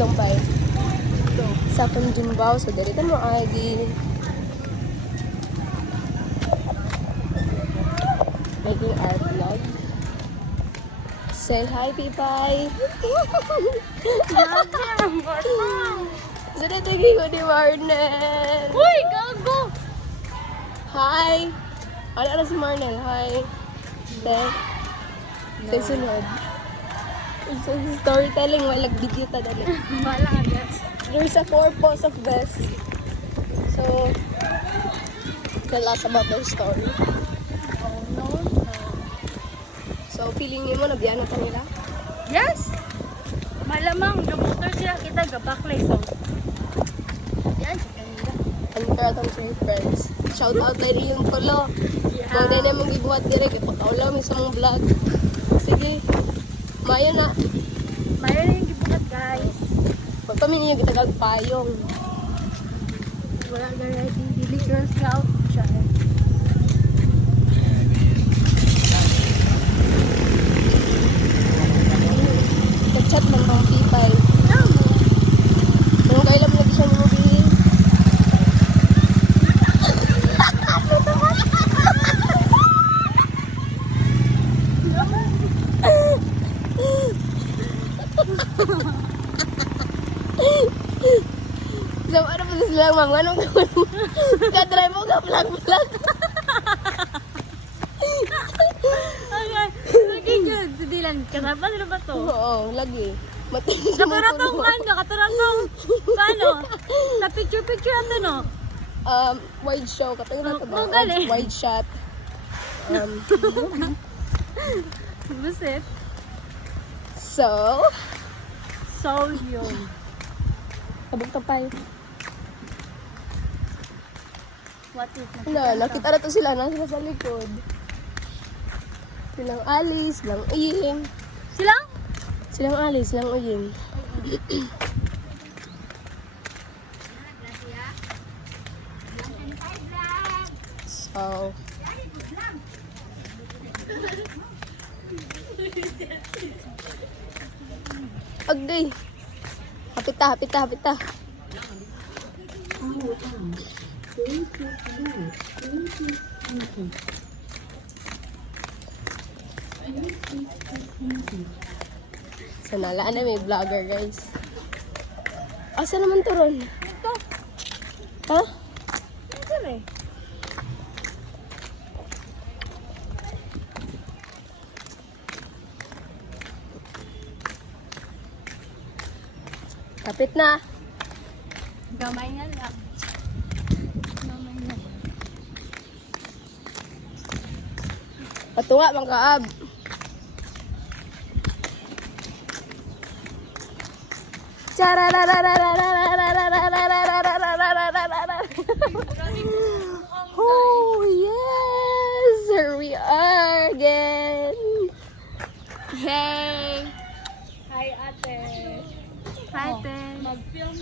lang pa eh. Sa Panjumbaw, so dalitan mo ID. Making our vlog. Say hi, Pipay! So natigay ko ni Marnel! Uy, gago! Hi! Ano si Marnel? Hi! Te, sunod. So, storytelling, walang video ta dali. Wala ka guys. There's a purpose of this. So, tell us about their story. Oh no. So, feeling mo, nabiyana ka nila? Yes! Malamang, lumotor sila kita gabaklay so. Yan, si kanila. Ang karatang three friends. Shout out na rin yung tulo. Kung na naman gibuhat direct, ipakaulaw mo sa mga vlog. Sige, mayo na. Mayroon na yung gibukat guys. Pagpamingi yung gitagal payong. Wala na rin yung Dili Girl Scout. Siya. Nag-chat man mga Pipay. Tama. Anong kailan lagi siya mo bilhin? So, ano pa sila ma'am? Anong gawin mo? Ka-drive mo ka vlog-vlog. Okay. Lagi good. Si Dylan, kasama sila ba to? Oo, lagi. Matinis mo Katulad tong puno. ano, katulad tong ano, sa picture-picture ato no? Wide show. Katulad na ito ba? Oh, galing. Wide shot. Busit. So, So yun. kabog tapay. What if Nakita na to sila. Nasa sa likod. Silang Alice, silang Uying. Silang? Silang Alice, silang Uying. So, agay. Hapit ta, hapit ta, hapit ta. So, nalaan na may vlogger, guys. Asa naman to ron? Ito. Ha? Ito eh. Kapit na. Gamay nga lang. Gamay nga. Patuwa, bang kaab. Oh, yes! Here we are again. Hey! Hi ate. Hi ate. Mag-film.